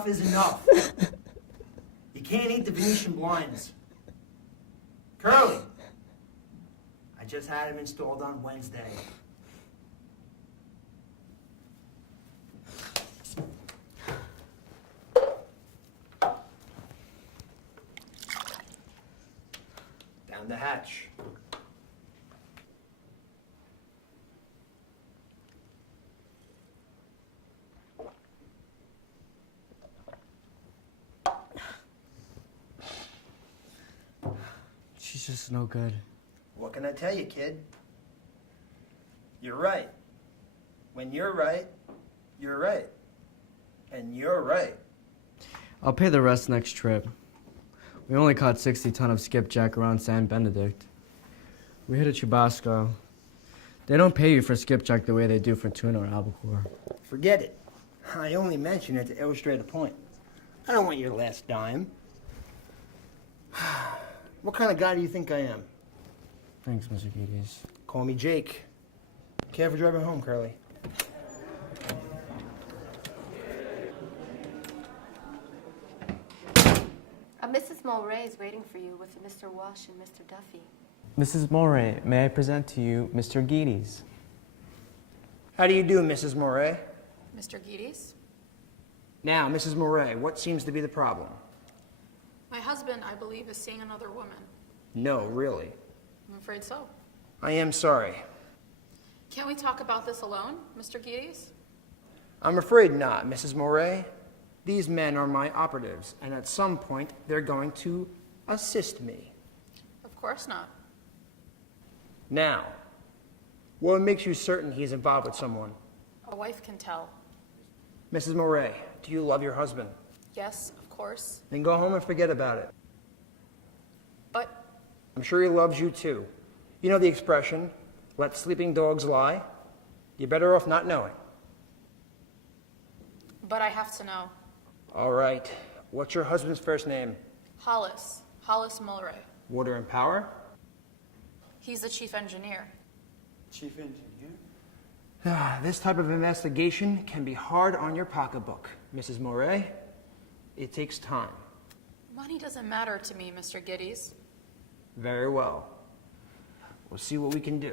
Enough is enough. You can't eat the Venetian blinds. Curly, I just had him installed on Wednesday. Down the hatch. She's just no good. What can I tell you, kid? You're right. When you're right, you're right. And you're right. I'll pay the rest next trip. We only caught 60 ton of skipjack around San Benedict. We hit a Chubasco. They don't pay you for skipjack the way they do for tuna or albacore. Forget it. I only mention it to illustrate a point. I don't want your last dime. What kind of guy do you think I am? Thanks, Mr. Geddes. Call me Jake. Care for driving home, Curly? Mrs. Mulray is waiting for you with Mr. Walsh and Mr. Duffy. Mrs. Mulray, may I present to you Mr. Geddes? How do you do, Mrs. Moray? Mr. Geddes? Now, Mrs. Moray, what seems to be the problem? My husband, I believe, is seeing another woman. No, really. I'm afraid so. I am sorry. Can't we talk about this alone, Mr. Geddes? I'm afraid not, Mrs. Moray. These men are my operatives, and at some point, they're going to assist me. Of course not. Now, what makes you certain he's involved with someone? A wife can tell. Mrs. Moray, do you love your husband? Yes, of course. Then go home and forget about it. But I'm sure he loves you too. You know the expression, let sleeping dogs lie? You're better off not knowing. I have to know. All right. What's your husband's first name? Hollis Mulray. Water and Power? He's the chief engineer. Chief engineer? This type of investigation can be hard on your pocketbook, Mrs. Moray. It takes time. Money doesn't matter to me, Mr. Geddes. Very well. We'll see what we can do.